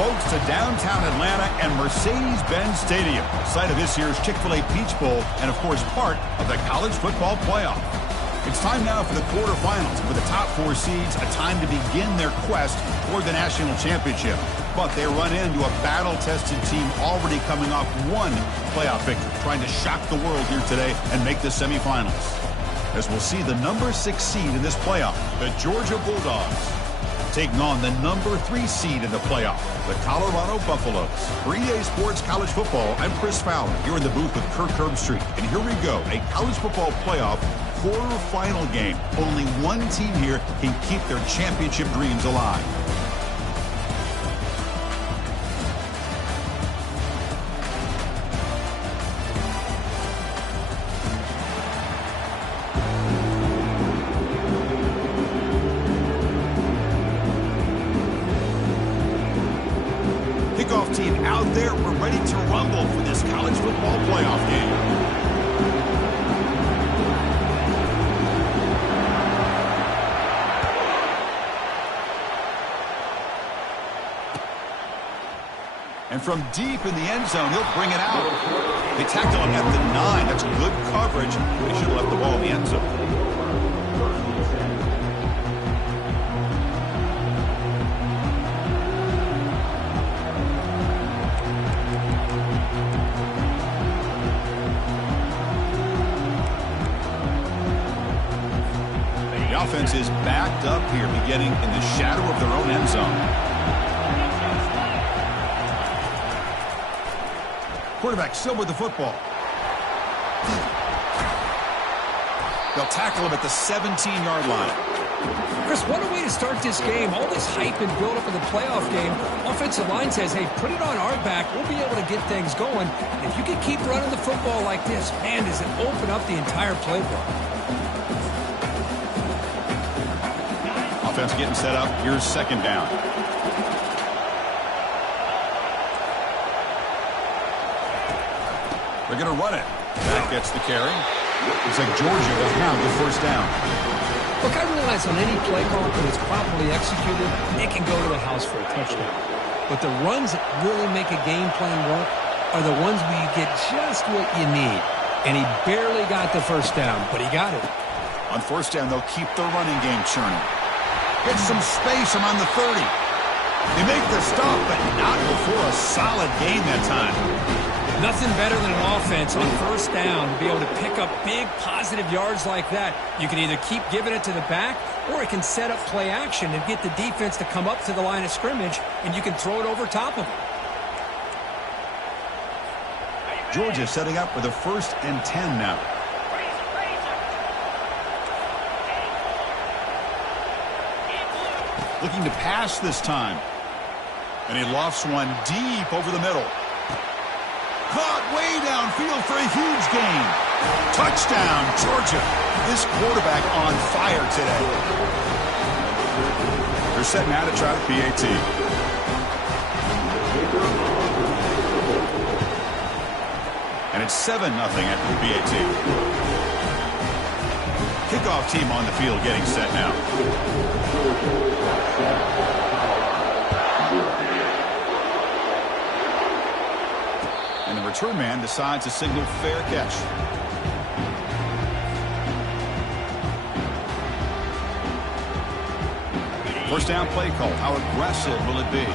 folks, to downtown Atlanta and Mercedes-Benz Stadium, site of this year's Chick-fil-A Peach Bowl and, of course, part of the college football playoff. It's time now for the quarterfinals. For the top 4 seeds, a time to begin their quest toward the national championship. But they run into a battle-tested team already coming off one playoff victory, trying to shock the world here today and make the semifinals. As we'll see the number 6 seed in this playoff, the Georgia Bulldogs, taking on the number 3 seed in the playoff, the Colorado Buffaloes. For EA Sports College Football, I'm Chris Fowler, here in the booth with Kirk Herbstreit. And here we go, a college football playoff quarterfinal game. Only one team here can keep their championship dreams alive. Kickoff team out there. We're ready to rumble for this college football playoff game. And from deep in the end zone, he'll bring it out. They tackle him at the 9. That's good coverage. They should have left the ball in the end zone. The offense is backed up here, beginning in the shadow of their own end zone. Quarterback still with the football. They'll tackle him at the 17-yard line. Chris, what a way to start this game. All this hype and build-up of the playoff game. Offensive line says, hey, put it on our back. We'll be able to get things going. If you can keep running the football like this, man, does it open up the entire playbook. Offense getting set up. Here's second down. They're going to run it. That gets the carry. Looks like Georgia will have the first down. Look, I realize on any play call, when it's properly executed, it can go to the house for a touchdown. But the runs that really make a game plan work are the ones where you get just what you need. And he barely got the first down, but he got it. On first down, they'll keep the running game churning. Get some space around the 30. They make the stop, but not before a solid gain that time. Nothing better than an offense on first down to be able to pick up big positive yards like that. You can either keep giving it to the back, or it can set up play action and get the defense to come up to the line of scrimmage, and you can throw it over top of them. Georgia setting up for the 1st and 10 now. Looking to pass this time. And he lofts one deep over the middle. Caught way downfield for a huge gain. Touchdown, Georgia. This quarterback on fire today. They're setting out to try the PAT. And it's 7-0 after the PAT. Kickoff team on the field getting set now. And the return man decides to signal fair catch. First down play call. How aggressive will it be?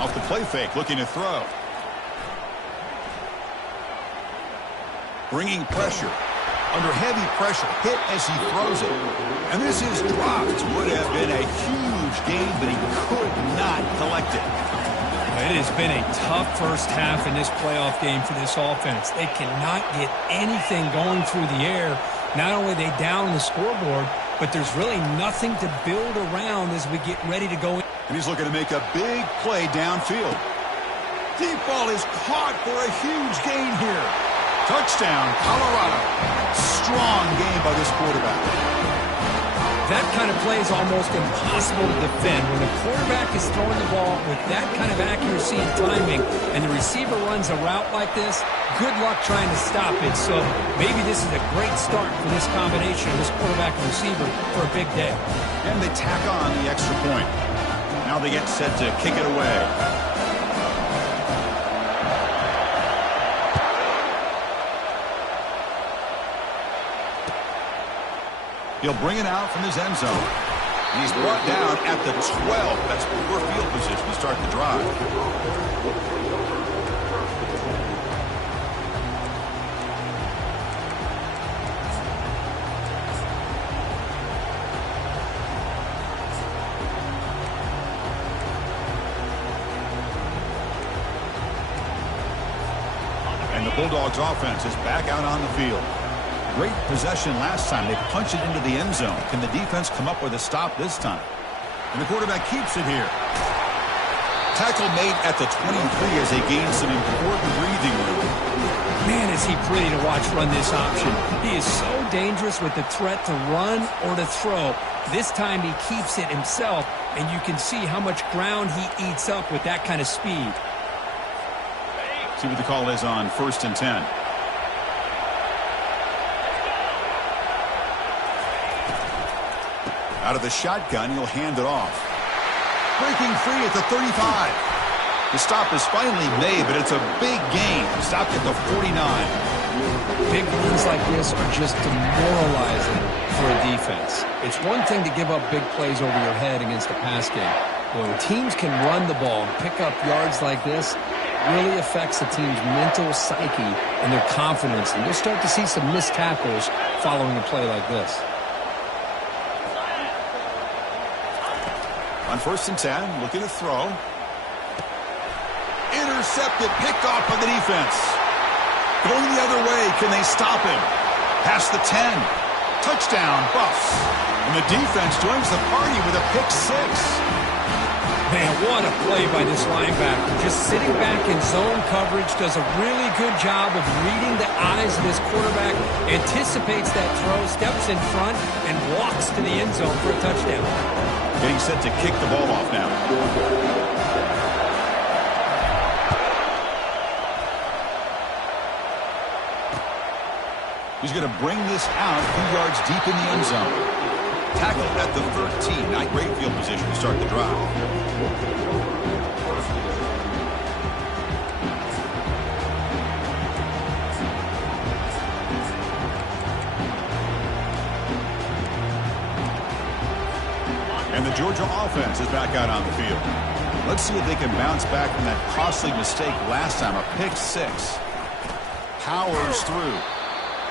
Off the play fake, looking to throw. Bringing pressure. Under heavy pressure, hit as he throws it. And this is dropped. Would have been a huge gain, but he could not collect it. It has been a tough first half in this playoff game for this offense. They cannot get anything going through the air. Not only are they down the scoreboard, but there's really nothing to build around as we get ready to go in. And he's looking to make a big play downfield. Deep ball is caught for a huge gain here. Touchdown, Colorado. Strong game by this quarterback. That kind of play is almost impossible to defend. When the quarterback is throwing the ball with that kind of accuracy and timing, and the receiver runs a route like this, good luck trying to stop it. So maybe this is a great start for this combination, this quarterback and receiver, for a big day. And they tack on the extra point. Now they get set to kick it away. He'll bring it out from his end zone. And he's brought down at the 12. That's poor field position to start the drive. And the Bulldogs offense is back out on the field. Great possession last time. They punch it into the end zone. Can the defense come up with a stop this time? And the quarterback keeps it here. Tackle made at the 23 as they gain some important breathing room. Man, is he pretty to watch run this option. He is so dangerous with the threat to run or to throw. This time he keeps it himself, and you can see how much ground he eats up with that kind of speed. See what the call is on 1st and 10. Out of the shotgun, he'll hand it off. Breaking free at the 35. The stop is finally made, but it's a big gain. Stopped at the 49. Big runs like this are just demoralizing for a defense. It's one thing to give up big plays over your head against a pass game. When teams can run the ball and pick up yards like this, it really affects the team's mental psyche and their confidence. And you'll start to see some missed tackles following a play like this. On 1st and 10, looking to throw. Intercepted, picked off by the defense. Going the other way, can they stop him? Past the 10. Touchdown, Buffs. And the defense joins the party with a pick 6. Man, what a play by this linebacker. Just sitting back in zone coverage, does a really good job of reading the eyes of this quarterback, anticipates that throw, steps in front, and walks to the end zone for a touchdown. Getting set to kick the ball off now. He's going to bring this out a few yards deep in the end zone. Tackle at the 13. Not great field position to start the drive. And the Georgia offense is back out on the field. Let's see if they can bounce back from that costly mistake last time, a pick 6. Powers through.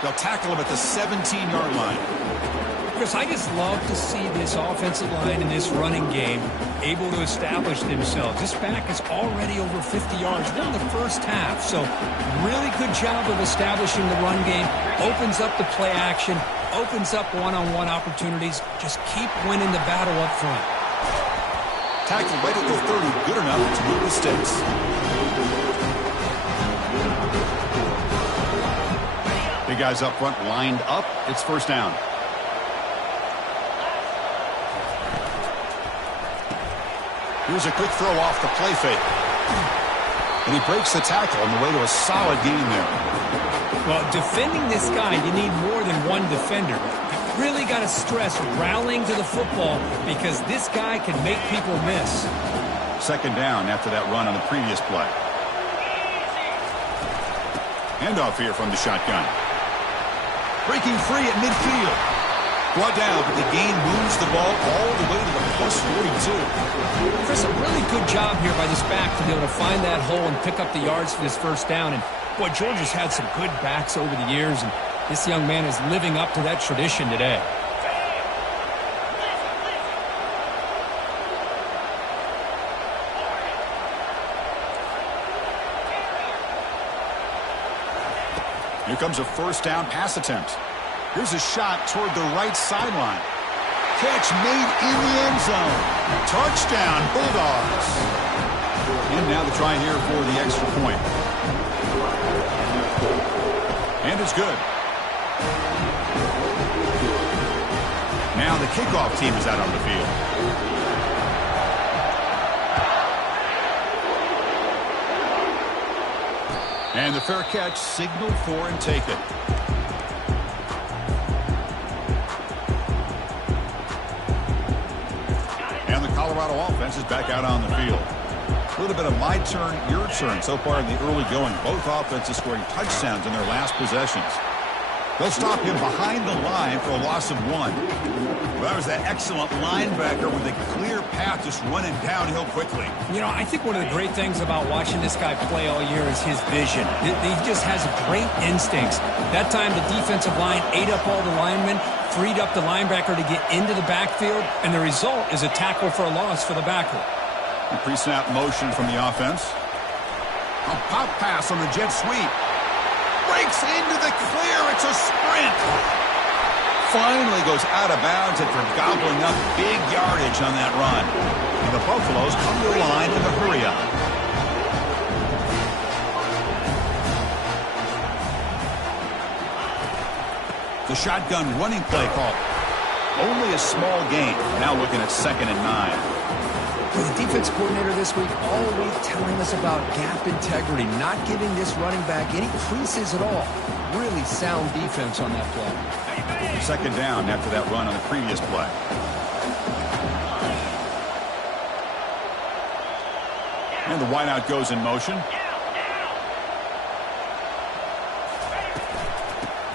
They'll tackle him at the 17-yard line. Chris, I just love to see this offensive line in this running game able to establish themselves. This back is already over 50 yards in the first half, so really good job of establishing the run game. Opens up the play action, opens up one-on-one opportunities. Just keep winning the battle up front. Tackle right at the 30, good enough to move the sticks. Big guys up front lined up. It's 1st down. Here's a quick throw off the play fake. And he breaks the tackle on the way to a solid gain there. Well, defending this guy, you need more than one defender. You really got to stress rallying to the football because this guy can make people miss. 2nd down after that run on the previous play. Handoff here from the shotgun. Breaking free at midfield. Brought down, but the gain moves the ball all the way to the plus 42. Chris, a really good job here by this back to be able to find that hole and pick up the yards for this 1st down. And, boy, Georgia's had some good backs over the years, and this young man is living up to that tradition today. Here comes a 1st down pass attempt. Here's a shot toward the right sideline. Catch made in the end zone. Touchdown, Bulldogs. And now the try here for the extra point. And it's good. Now Now the kickoff team is out on the field. And the fair catch signaled for and taken. And the Colorado offense is back out on the field. A little bit of my turn, your turn so far in the early going. Both offenses scoring touchdowns in their last possessions. They'll stop him behind the line for a loss of 1. Well, that was that excellent linebacker with a clear path just running downhill quickly. You know, I think one of the great things about watching this guy play all year is his vision. He just has great instincts. That time the defensive line ate up all the linemen, freed up the linebacker to get into the backfield, and the result is a tackle for a loss for the backer. A pre-snap motion from the offense. A pop pass on the jet sweep. Breaks into the clear. It's a sprint. Finally goes out of bounds after gobbling up big yardage on that run. And the Buffaloes come to the line in the hurry-up. The shotgun running play call. Only a small gain. Now looking at 2nd and 9. The defense coordinator this week all week telling us about gap integrity, not giving this running back any creases at all. Really sound defense on that play. 2nd down after that run on the previous play. And the wideout goes in motion.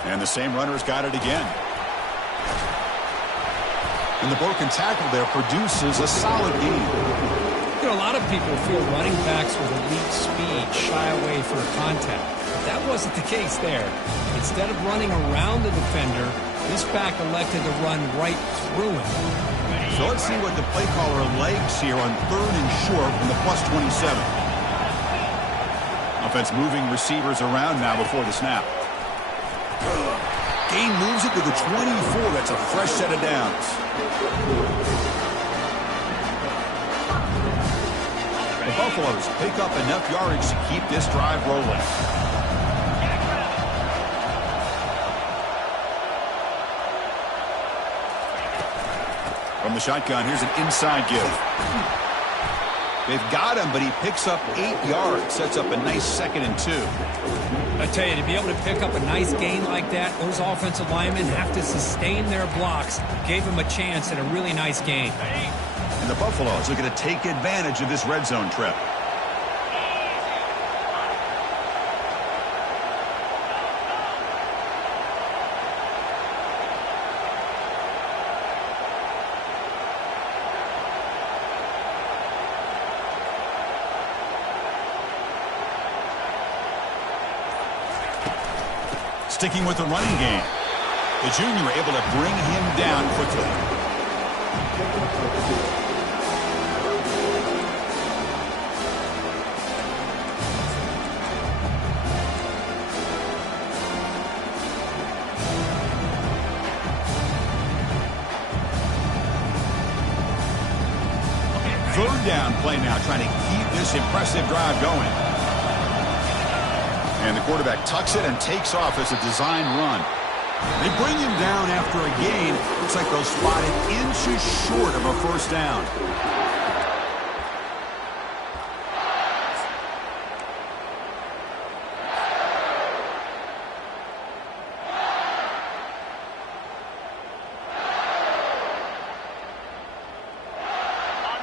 And the same runner's got it again. And the broken tackle there produces a solid gain. You know, a lot of people feel running backs with elite speed shy away from contact. But that wasn't the case there. Instead of running around the defender, this back elected to run right through him. So let's see what the play caller likes here on 3rd and short from the +27. Offense moving receivers around now before the snap. Gain moves it to the 24. That's a fresh set of downs. The Buffaloes pick up enough yardage to keep this drive rolling. From the shotgun, here's an inside give. They've got him, but he picks up 8 yards. Sets up a nice 2nd and 2. I tell you, to be able to pick up a nice gain like that, those offensive linemen have to sustain their blocks. Gave him a chance at a really nice gain. And the Buffaloes are going to take advantage of this red zone trip. Sticking with the running game. The junior able to bring him down quickly. Third down play now, trying to keep this impressive drive going. And the quarterback tucks it and takes off as a design run. They bring him down after a gain. Looks like they'll spot it inches short of a first down.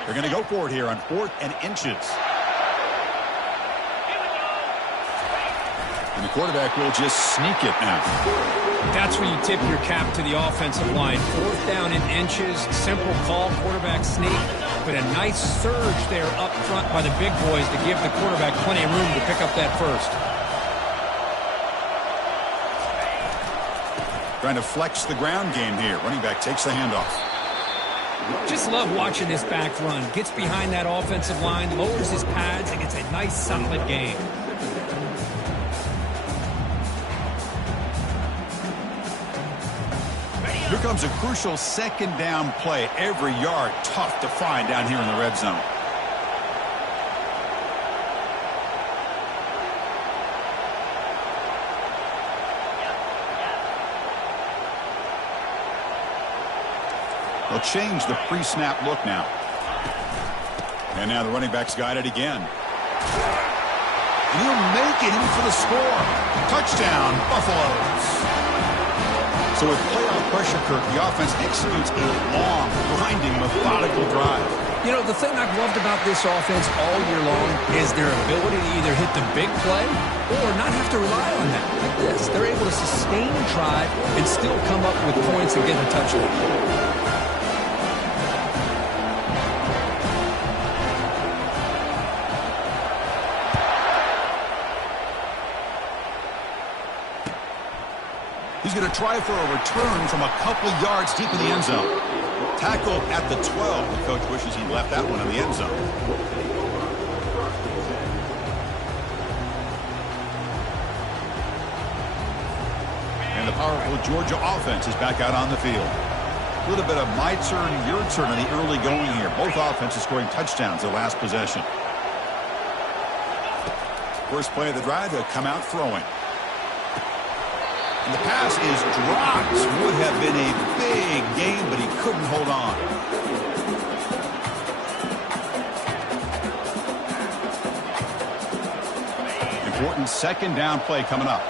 They're going to go for it here on 4th and inches. And the quarterback will just sneak it now. That's where you tip your cap to the offensive line. 4th down in inches, simple call, quarterback sneak, but a nice surge there up front by the big boys to give the quarterback plenty of room to pick up that first. Trying to flex the ground game here. Running back takes the handoff. Just love watching this back run. Gets behind that offensive line, lowers his pads, and gets a nice solid gain. Here comes a crucial 2nd down play. Every yard tough to find down here in the red zone. They'll change the pre-snap look now. And now the running back's got it again. And he'll make it in for the score. Touchdown, Buffaloes. So with playoff pressure, Kirk, the offense executes a long, grinding, methodical drive. You know, the thing I've loved about this offense all year long is their ability to either hit the big play or not have to rely on that. Like this, they're able to sustain a drive and still come up with points and get a touchdown. He's going to try for a return from a couple yards deep in the end zone. Tackled at the 12. The coach wishes he left that one in the end zone. And the powerful Georgia offense is back out on the field. A little bit of my turn, your turn in the early going here. Both offenses scoring touchdowns their last possession. First play of the drive, they'll come out throwing. And the pass is dropped. Would have been a big game, but he couldn't hold on. Important second down play coming up.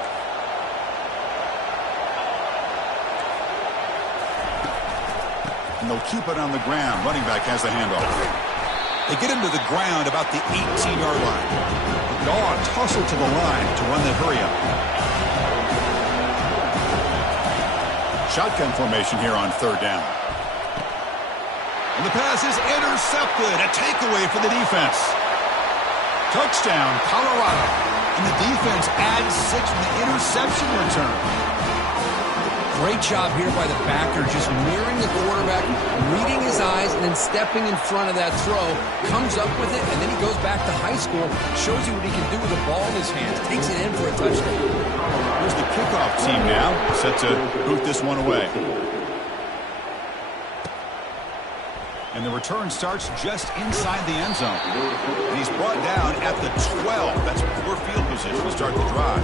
And they'll keep it on the ground. Running back has the handoff. They get him to the ground about the 18-yard line. The Dogs hustle to the line to run the hurry-up. Shotgun formation here on third down. And the pass is intercepted. A takeaway for the defense. Touchdown, Colorado. And the defense adds 6 with the interception return. Great job here by the backer, just mirroring the quarterback, reading his eyes, and then stepping in front of that throw. Comes up with it, and then he goes back to high school. Shows you what he can do with the ball in his hands. Takes it in for a touchdown. Here's the kickoff team now, set to boot this one away. And the return starts just inside the end zone. And he's brought down at the 12. That's poor field position to start the drive.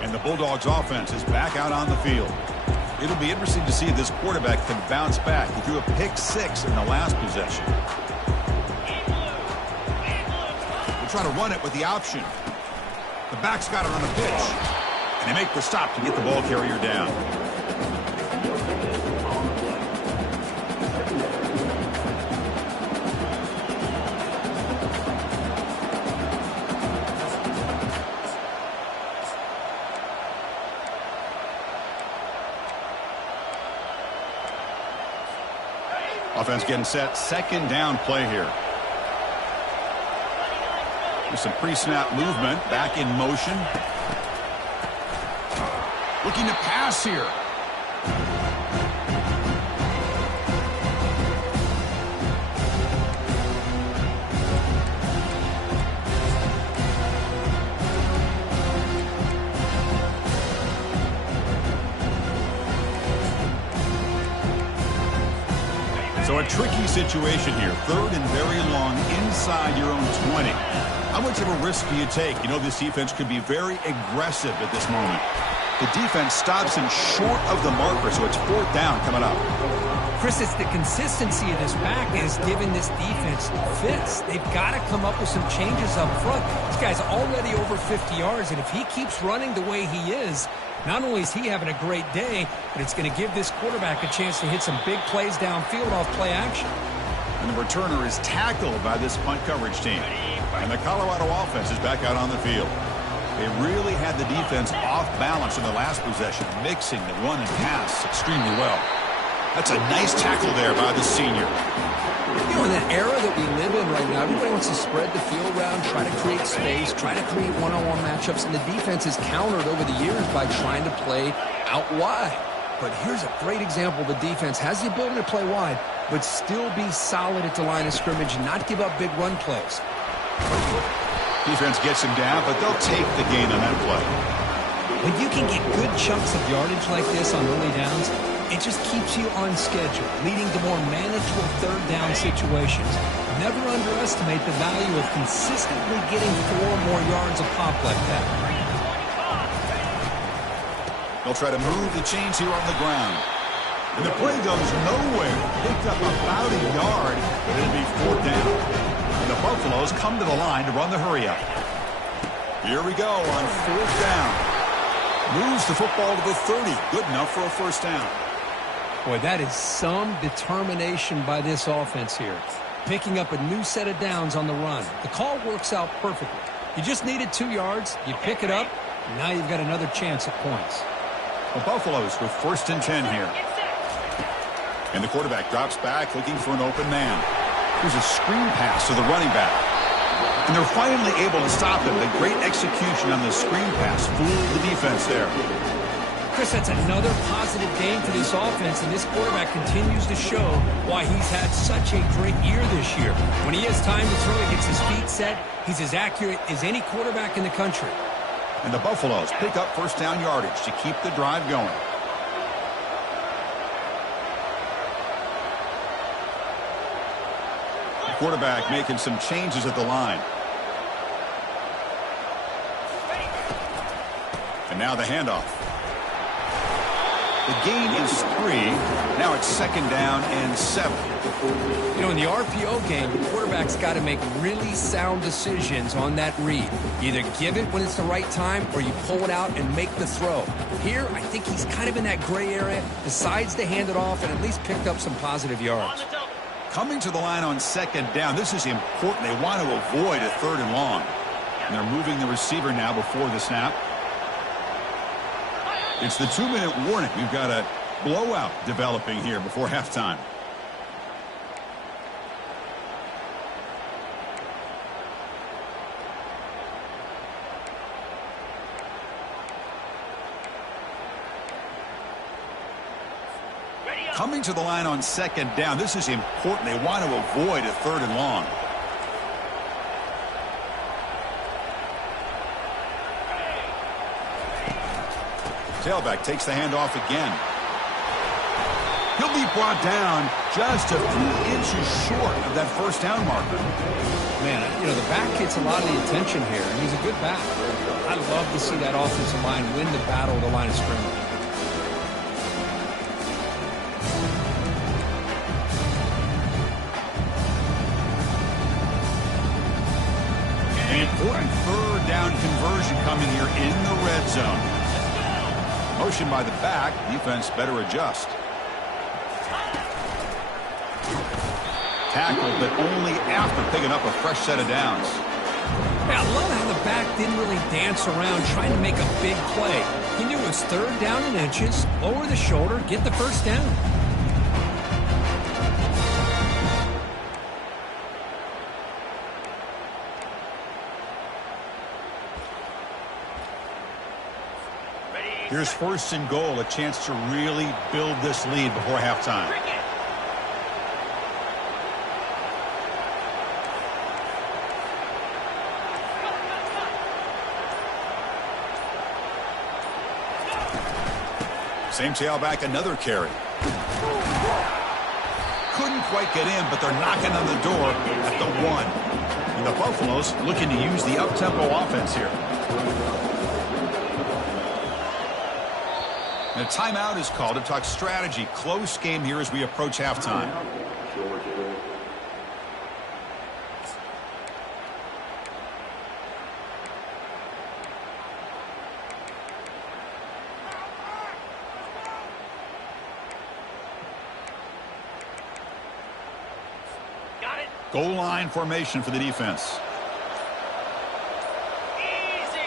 And the Bulldogs offense is back out on the field. It'll be interesting to see if this quarterback can bounce back. He threw a pick-6 in the last possession. They're trying to run it with the option. The back's got it on the pitch. And they make the stop to get the ball carrier down. Offense getting set. Second down play here. There's some pre-snap movement. Back in motion. Looking to pass here. So a tricky situation here. Third and very long inside your own 20. How much of a risk do you take? You know, this defense could be very aggressive at this moment. The defense stops him short of the marker, so it's fourth down coming up. Chris, it's the consistency of this back is giving this defense fits. They've got to come up with some changes up front. This guy's already over 50 yards, and if he keeps running the way he is, not only is he having a great day, but it's going to give this quarterback a chance to hit some big plays downfield off play action. And the returner is tackled by this punt coverage team. And the Colorado offense is back out on the field. They really had the defense off balance in the last possession, mixing the run and pass extremely well. That's a nice tackle there by the senior. You know, in that era that we live in right now, everybody wants to spread the field around, try to create space, try to create one-on-one matchups, and the defense is countered over the years by trying to play out wide. But here's a great example. The defense has the ability to play wide, but still be solid at the line of scrimmage and not give up big run plays. Defense gets him down, but they'll take the gain on that play. When you can get good chunks of yardage like this on early downs, It just keeps you on schedule, leading to more manageable third down situations. Never underestimate the value of consistently getting 4 more yards a pop like that. They'll try to move the chains here on the ground. And the play goes nowhere. Picked up about a yard, but it'll be 4th down. And the Buffaloes come to the line to run the hurry up. Here we go on 4th down. Moves the football to the 30. Good enough for a 1st down. Boy, that is some determination by this offense here. Picking up a new set of downs on the run. The call works out perfectly. You just needed 2 yards. You pick it up. And now you've got another chance at points. The Buffaloes with 1st and 10 here. And the quarterback drops back looking for an open man. Here's a screen pass to the running back. And they're finally able to stop him. The great execution on the screen pass fooled the defense there. Chris, that's another positive game for this offense, and this quarterback continues to show why he's had such a great year this year. When he has time to throw, he gets his feet set. He's as accurate as any quarterback in the country. And the Buffaloes pick up 1st down yardage to keep the drive going. The quarterback making some changes at the line. And now the handoff. The gain is 3. Now it's 2nd down and 7. You know, in the RPO game, the quarterback's got to make really sound decisions on that read. Either give it when it's the right time or you pull it out and make the throw. Here, I think he's kind of in that gray area, decides to hand it off and at least picked up some positive yards. Coming to the line on 2nd down, this is important. They want to avoid a 3rd and long. And they're moving the receiver now before the snap. It's the 2-minute warning. We've got a blowout developing here before halftime. Coming to the line on 2nd down, this is important. They want to avoid a 3rd and long. Tailback takes the handoff again. He'll be brought down just a few inches short of that 1st down marker. Man, you know, the back gets a lot of the attention here, and he's a good back. I love to see that offensive line win the battle of the line of scrimmage. An important 3rd down conversion coming here in the red zone. Motion by the back. Defense better adjust. Tackled, but only after picking up a fresh set of downs. Yeah, I love how the back didn't really dance around trying to make a big play. He knew it was 3rd down in inches, lower the shoulder, get the 1st down. Here's 1st and goal, a chance to really build this lead before halftime. Same tailback, another carry. Couldn't quite get in, but they're knocking on the door at the 1. And the Buffaloes looking to use the up-tempo offense here. And a timeout is called to talk strategy. Close game here as we approach halftime. Got it. Goal line formation for the defense. Easy.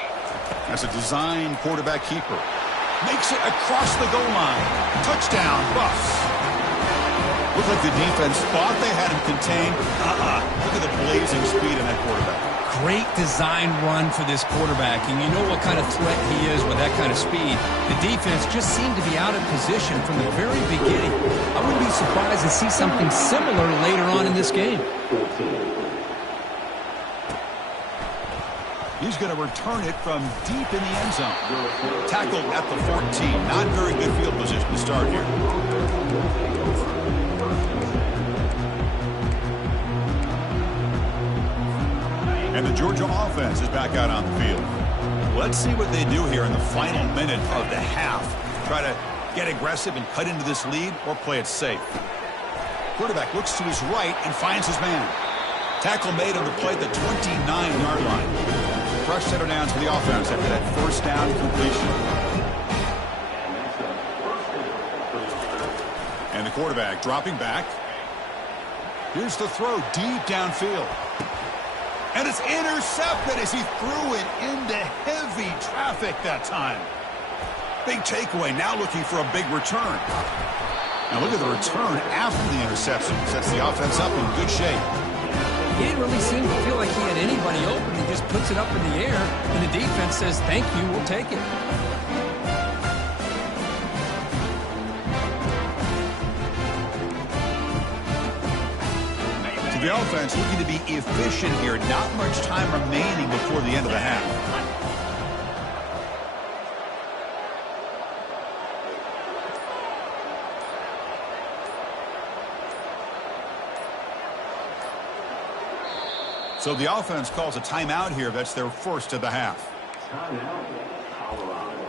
That's a design quarterback keeper. Makes it across the goal line. Touchdown, Buffs. Looked like the defense thought they had him contained. Look at the blazing speed in that quarterback. Great design run for this quarterback, and you know what kind of threat he is with that kind of speed. The defense just seemed to be out of position from the very beginning. I wouldn't be surprised to see something similar later on in this game. He's going to return it from deep in the end zone. Tackled at the 14. Not very good field position to start here. And the Georgia offense is back out on the field. Let's see what they do here in the final minute of the half. Try to get aggressive and cut into this lead, or play it safe. Quarterback looks to his right and finds his man. Tackle made on the play at the 29-yard line. Fresh set of downs for the offense after that first down completion. And the quarterback dropping back. Here's the throw deep downfield. And it's intercepted as he threw it into heavy traffic that time. Big takeaway, now looking for a big return. Now look at the return after the interception. Sets the offense up in good shape. He didn't really seem to feel like he had anybody open. He just puts it up in the air, and the defense says, thank you, we'll take it. So the offense looking to be efficient here. Not much time remaining before the end of the half. So the offense calls a timeout here. That's their first of the half. Timeout, Colorado.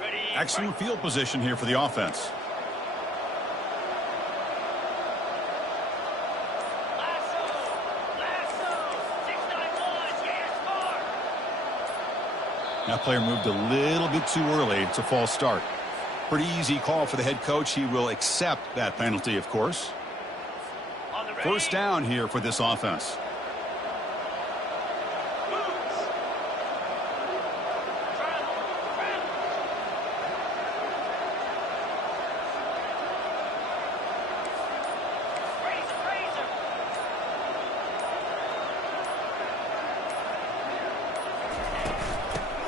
Ready. Excellent field position here for the offense. Lasso. 691. Yeah, score. That player moved a little bit too early. It's a false start. Pretty easy call for the head coach. He will accept that penalty, of course. On the ready. First down here for this offense.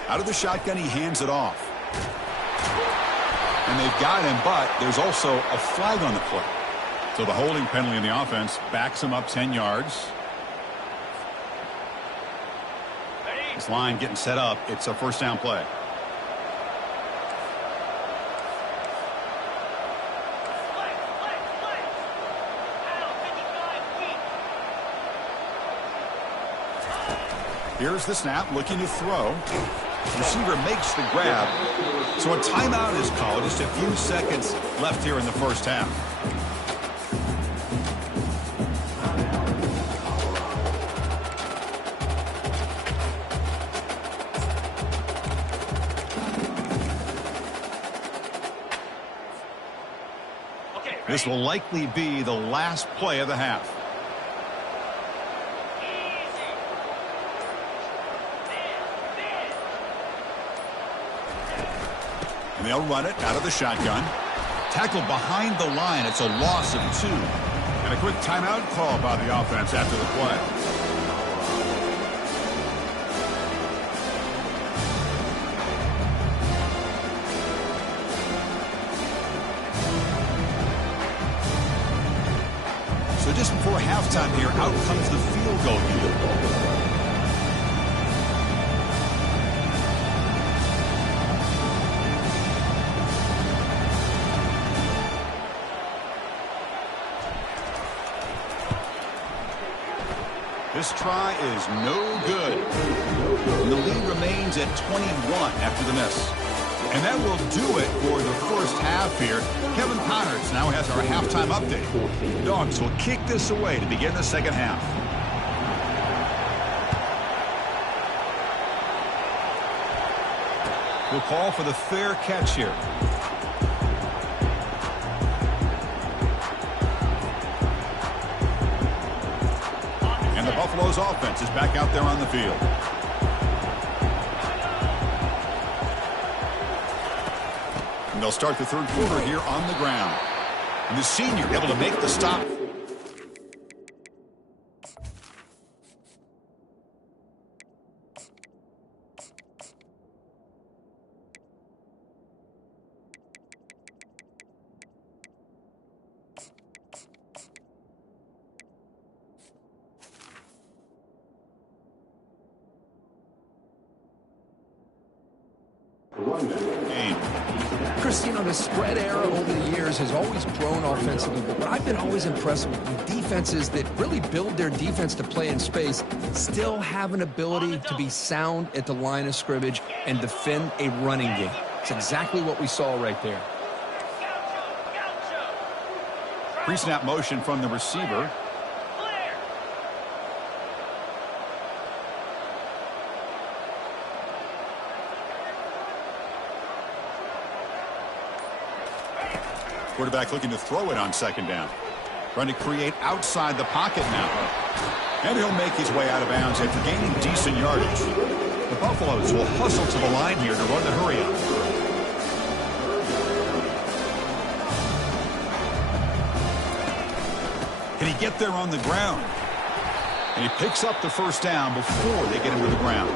Out of the shotgun, he hands it off. And they've got him, but there's also a flag on the play. So the holding penalty in the offense backs him up 10 yards. This line getting set up. It's a first down play. Here's the snap, looking to throw. Receiver makes the grab. So a timeout is called. Just a few seconds left here in the first half. This will likely be the last play of the half. And they'll run it out of the shotgun. Tackled behind the line. It's a loss of 2. And a quick timeout call by the offense after the play. So just before halftime here, out comes the field goal unit. This try is no good. And the lead remains at 21 after the miss. And that will do it for the first half here. Kevin Connors now has our halftime update. Dogs will kick this away to begin the second half. We'll call for the fair catch here. Buffalo's offense is back out there on the field. And they'll start the third quarter here on the ground. And the senior able to make the stop. Gain. Chris, the spread era over the years has always grown offensively, but what I've been always impressed with defenses that really build their defense to play in space still have an ability to be sound at the line of scrimmage and defend a running game. It's exactly what we saw right there. Pre-snap motion from the receiver. Quarterback looking to throw it on second down. Trying to create outside the pocket now. And he'll make his way out of bounds after gaining decent yardage. The Buffaloes will hustle to the line here to run the hurry-up. Can he get there on the ground? And he picks up the first down before they get him to the ground.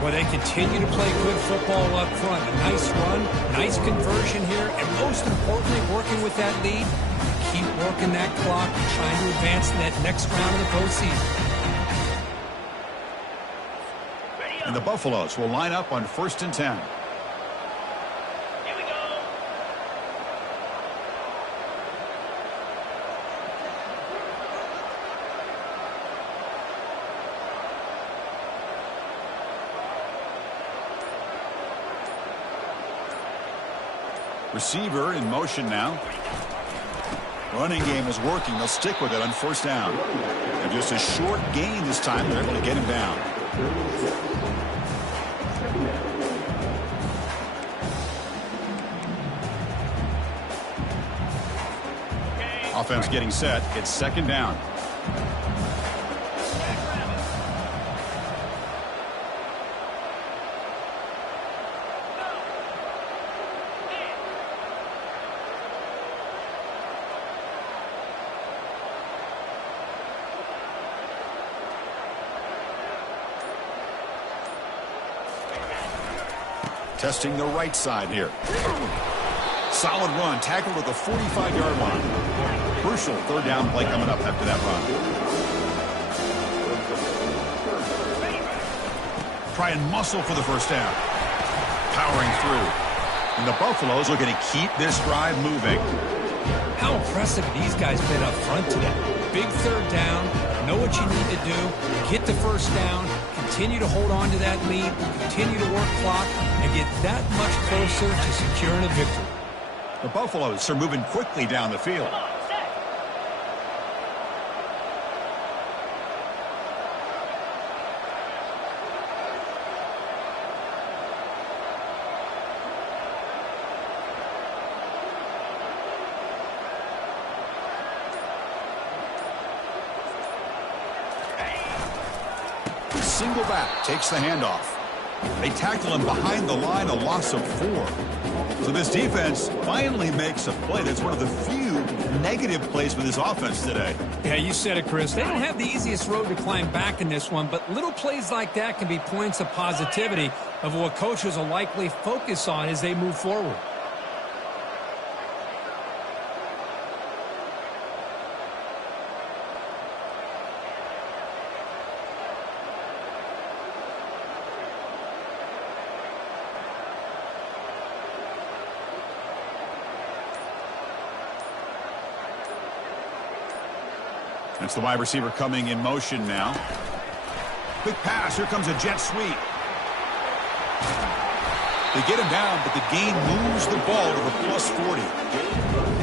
Well, they continue to play good football up front. A nice run, nice conversion here, and most importantly, working with that lead, keep working that clock, trying to advance to that next round of the postseason. And the Buffaloes will line up on 1st and 10. Here we go. Receiver in motion now. Running game is working. They'll stick with it on 1st down. And just a short gain this time. They're able to get him down. Offense getting set. It's 2nd down. Testing the right side here. Solid run, tackled at the 45-yard line. Crucial 3rd down play coming up after that run. Try and muscle for the 1st down. Powering through. And the Buffaloes looking to keep this drive moving. How impressive these guys been up front today. Big 3rd down, know what you need to do, get the 1st down, continue to hold on to that lead, continue to work clock, and get that much closer to securing a victory. The Buffaloes are moving quickly down the field. Single back takes the handoff. They tackle him behind the line, a loss of 4. So this defense finally makes a play. That's one of the few negative plays for this offense today. Yeah, you said it, Chris. They don't have the easiest road to climb back in this one, but little plays like that can be points of positivity of what coaches will likely focus on as they move forward. It's the wide receiver coming in motion now. Quick pass. Here comes a jet sweep. They get him down, but the gain moves the ball to the +40.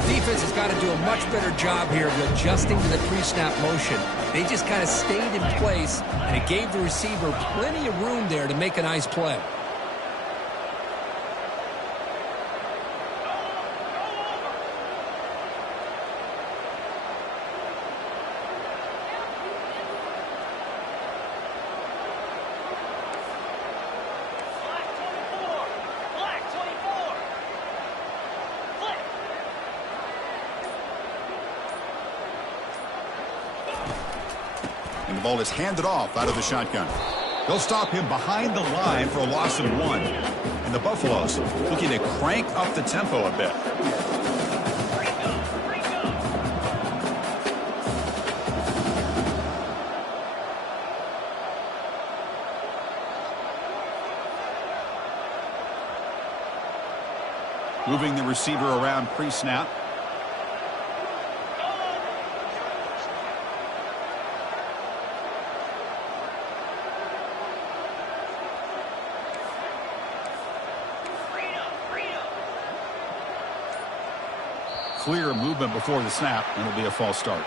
The defense has got to do a much better job here of adjusting to the pre-snap motion. They just kind of stayed in place, and it gave the receiver plenty of room there to make a nice play. And the ball is handed off out of the shotgun. They'll stop him behind the line for a loss of 1. And the Buffaloes looking to crank up the tempo a bit. Moving the receiver around pre-snap. Clear movement before the snap, and it'll be a false start.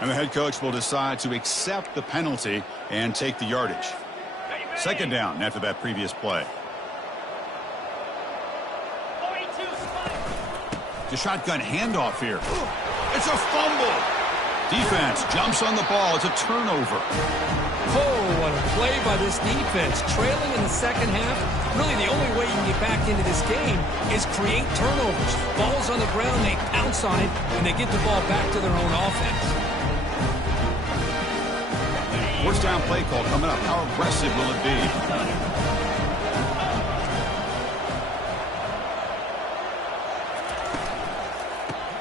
And the head coach will decide to accept the penalty and take the yardage. Second down after that previous play. The shotgun handoff here. It's a fumble. Defense jumps on the ball. It's a turnover. Oh, what a play by this defense. Trailing in the second half. Really, the only way you can get back into this game is create turnovers. Ball's on the ground, they pounce on it, and they get the ball back to their own offense. First down play call coming up. How aggressive will it be?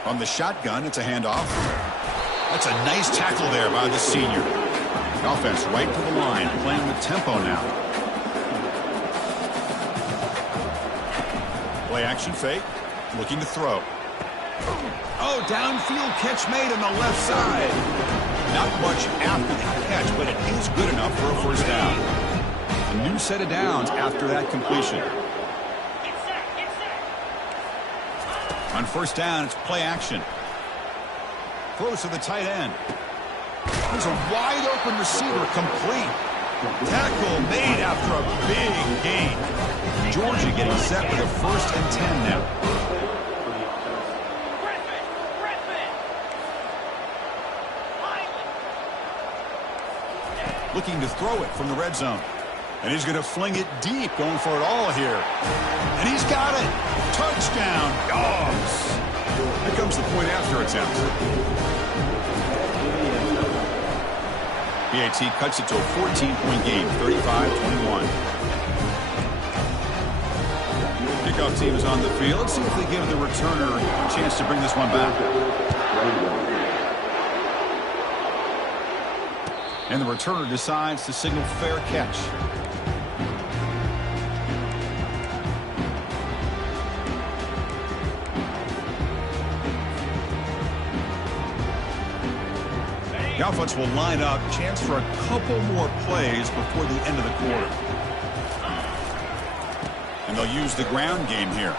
From the shotgun, it's a handoff. That's a nice tackle there by the senior. The offense right to the line, playing with tempo now. Play action fake, looking to throw. Oh, downfield catch made on the left side. Not much after that catch, but it is good enough for a first down. A new set of downs after that completion. On first down, it's play action. Throws to the tight end. There's a wide open receiver, complete. Tackle made after a big gain. Georgia getting set for the 1st and 10 now. Looking to throw it from the red zone. And he's going to fling it deep, going for it all here. And he's got it. Touchdown, Dogs. Here comes the point after attempt. PAT cuts it to a 14-point game, 35-21. Kickoff team is on the field. Let's see if they give the returner a chance to bring this one back. And the returner decides to signal fair catch. The offense will line up, chance for a couple more plays before the end of the quarter. And they'll use the ground game here.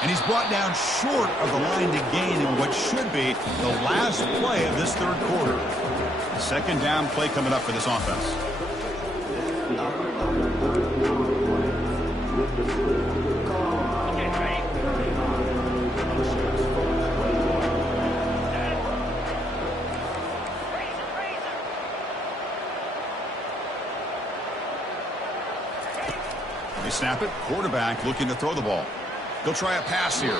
And he's brought down short of the line to gain in what should be the last play of this third quarter. Second down play coming up for this offense. They snap it. Quarterback looking to throw the ball. He'll try a pass here.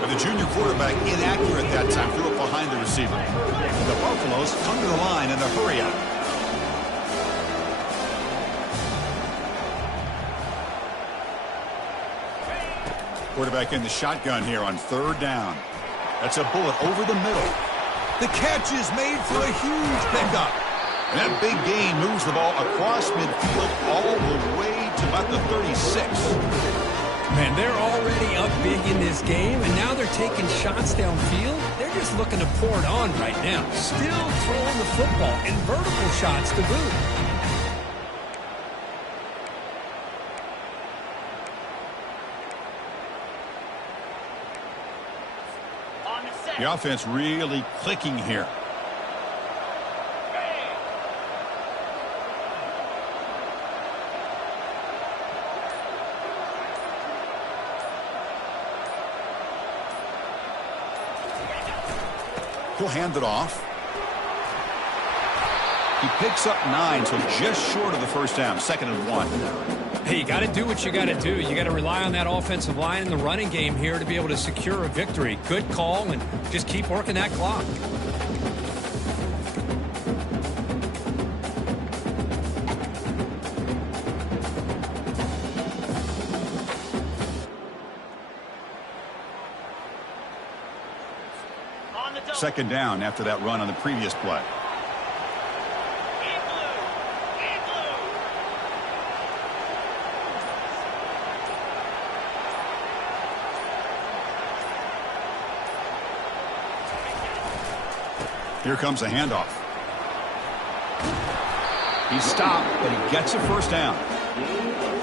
But the junior quarterback inaccurate that time. Threw it behind the receiver. The Buffaloes come to the line in a hurry up. Quarterback in the shotgun here on third down. That's a bullet over the middle. The catch is made for a huge pickup. And that big gain moves the ball across midfield all the way to about the 36. Man, they're already up big in this game, and now they're taking shots downfield. They're just looking to pour it on right now. Still throwing the football, and vertical shots to boot. The offense really clicking here. He'll hand it off. He picks up 9, so just short of the first down, 2nd and 1. Hey, you got to do what you got to do. You got to rely on that offensive line in the running game here to be able to secure a victory. Good call, and just keep working that clock. Second down after that run on the previous play. Here comes a handoff. He's stopped, but he gets a first down.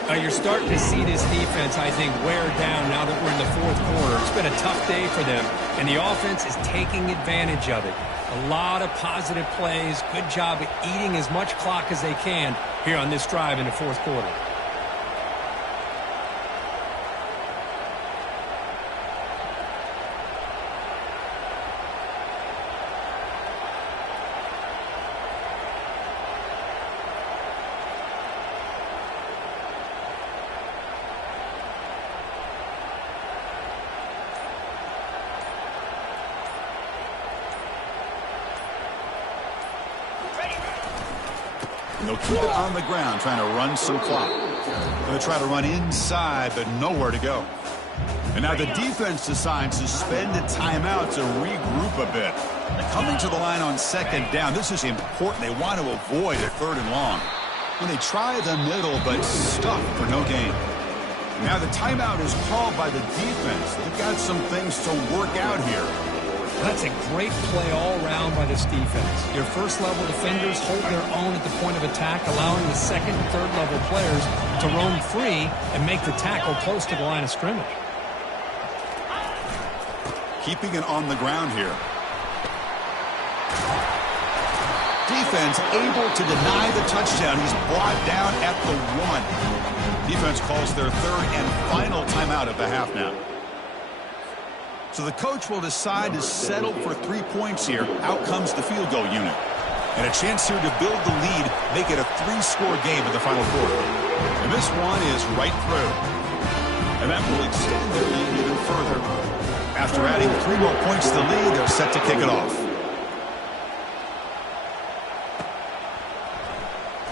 You're starting to see this defense, I think, wear down now that we're in the fourth quarter. It's been a tough day for them, and the offense is taking advantage of it. A lot of positive plays. Good job at eating as much clock as they can here on this drive in the fourth quarter. They'll keep it on the ground, trying to run some clock. They'll try to run inside, but nowhere to go. And now the defense decides to spend a timeout to regroup a bit. Coming to the line on second down, this is important. They want to avoid a third and long. When they try the middle, but stuck for no gain. Now the timeout is called by the defense. They've got some things to work out here. That's a great play all around by this defense. Your first-level defenders hold their own at the point of attack, allowing the second and third-level players to roam free and make the tackle close to the line of scrimmage. Keeping it on the ground here. Defense able to deny the touchdown. He's brought down at the 1. Defense calls their third and final timeout of the half now. So the coach will decide to settle for 3 points here. Out comes the field goal unit. And a chance here to build the lead, make it a 3-score game in the final quarter. And this one is right through. And that will extend their lead even further. After adding 3 more points to the lead, they're set to kick it off.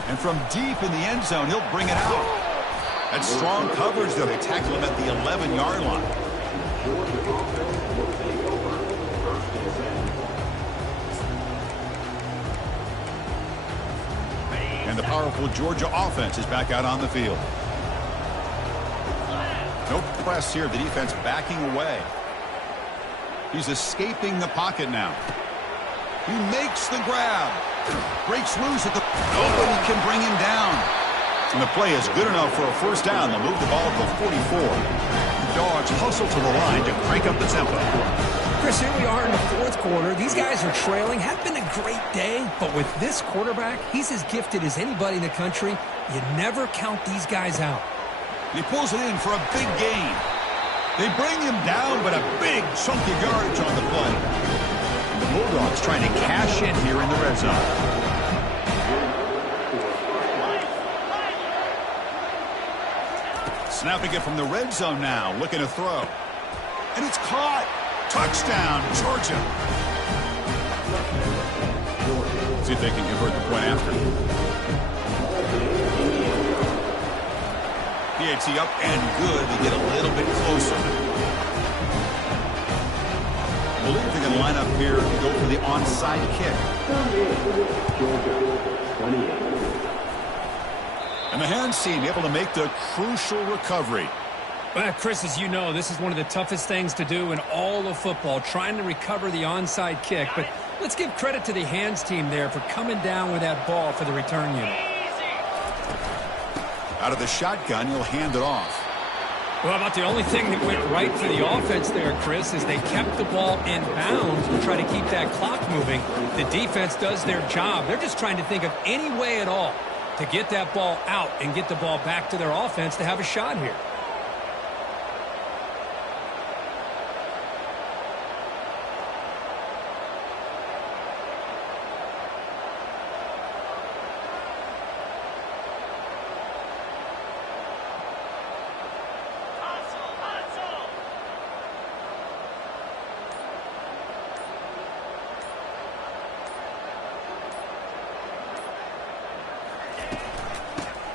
And from deep in the end zone, he'll bring it out. That's strong coverage, though. They tackle him at the 11-yard line. And the powerful Georgia offense is back out on the field. No press here. The defense backing away. He's escaping the pocket now. He makes the grab. Breaks loose at the... Nobody can bring him down. And the play is good enough for a first down. They'll move the ball to the 44. The Dogs hustle to the line to crank up the tempo. Chris, here we are in the fourth quarter. These guys are trailing. Had been a great day, but with this quarterback, he's as gifted as anybody in the country. You never count these guys out. He pulls it in for a big gain. They bring him down, but a big chunk of yardage on the play. And the Bulldogs trying to cash in here in the red zone. Snapping it from the red zone now, looking to throw. And it's caught. Touchdown, Georgia. See if they can convert the point after. PAT up and good. They get a little bit closer. I believe they're going to line up here to go for the onside kick. And the hands team able to make the crucial recovery. Well, Chris, as you know, this is one of the toughest things to do in all of football, trying to recover the onside kick. But let's give credit to the hands team there for coming down with that ball for the return unit. Out of the shotgun, he'll hand it off. Well, about the only thing that went right for the offense there, Chris, is they kept the ball in bounds to try to keep that clock moving. The defense does their job. They're just trying to think of any way at all to get that ball out and get the ball back to their offense to have a shot here.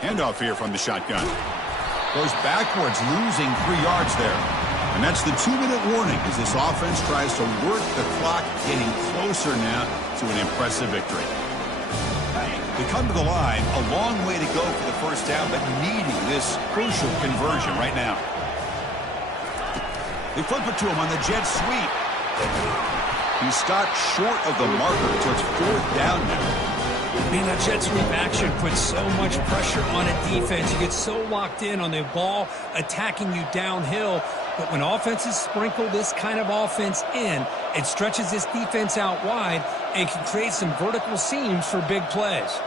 Handoff here from the shotgun. Goes backwards, losing 3 yards there. And that's the 2-minute warning as this offense tries to work the clock, getting closer now to an impressive victory. They come to the line, a long way to go for the first down, but needing this crucial conversion right now. They flip it to him on the jet sweep. He stopped short of the marker, so it's 4th down now. Man, that jet sweep action puts so much pressure on a defense. You get so locked in on the ball attacking you downhill. But when offenses sprinkle this kind of offense in, it stretches this defense out wide and can create some vertical seams for big plays.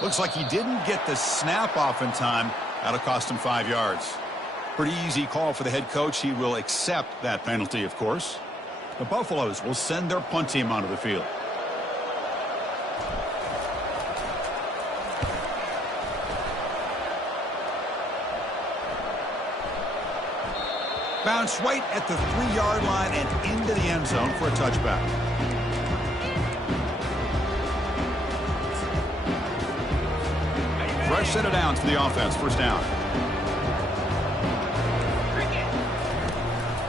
Looks like he didn't get the snap off in time. That'll cost him 5 yards. Pretty easy call for the head coach. He will accept that penalty, of course. The Buffaloes will send their punt team onto the field. Bounce right at the 3-yard line and into the end zone for a touchback. Fresh set of downs for the offense. 1st down.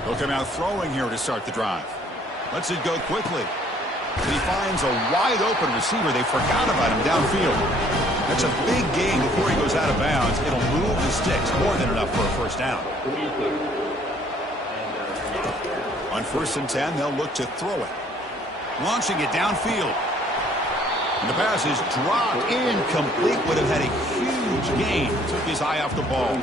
They'll come out throwing here to start the drive. Lets it go quickly. And he finds a wide open receiver. They forgot about him downfield. That's a big gain before he goes out of bounds. It'll move the sticks more than enough for a 1st down. On 1st and 10, they'll look to throw it. Launching it downfield. And the pass is dropped, incomplete. Would have had a huge gain. Took his eye off the ball.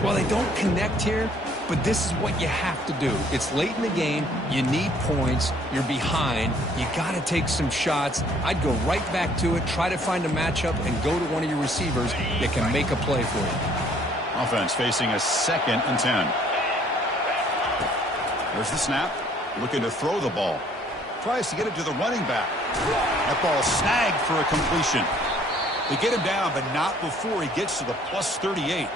Well, they don't connect here, but this is what you have to do. It's late in the game. You need points. You're behind. You got to take some shots. I'd go right back to it, try to find a matchup, and go to one of your receivers that can make a play for you. Offense facing a 2nd and 10. There's the snap. Looking to throw the ball. Tries to get it to the running back. That ball snagged for a completion. They get him down, but not before he gets to the +38.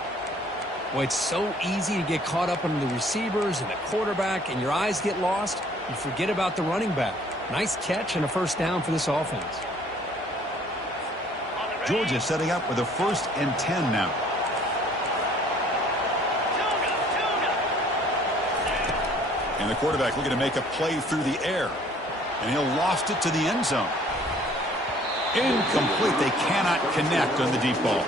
Well, it's so easy to get caught up on the receivers and the quarterback, and your eyes get lost. You forget about the running back. Nice catch and a 1st down for this offense. Georgia setting up with a 1st and 10 now. And the quarterback looking to make a play through the air. And he'll loft it to the end zone. Incomplete. They cannot connect on the deep ball.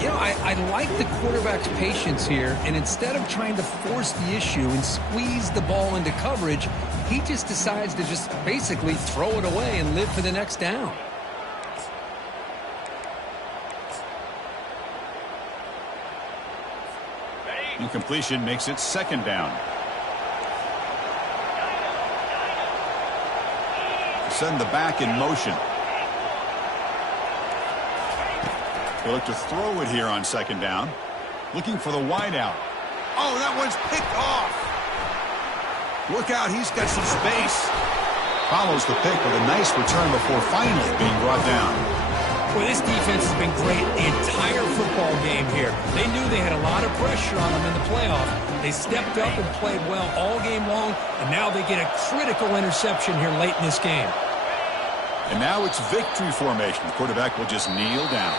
You know, I like the quarterback's patience here, and instead of trying to force the issue and squeeze the ball into coverage, he just decides to just basically throw it away and live for the next down. Incompletion makes it 2nd down. Send the back in motion. They look to throw it here on 2nd down. Looking for the wideout. Oh, that one's picked off. Look out, he's got some space. Follows the pick with a nice return before finally being brought down. Well, this defense has been great the entire football game here. They knew they had a lot of pressure on them in the playoff. They stepped up and played well all game long, and now they get a critical interception here late in this game. And now it's victory formation. The quarterback will just kneel down.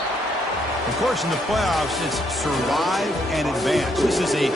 Of course, in the playoffs, it's survive and advance. This is a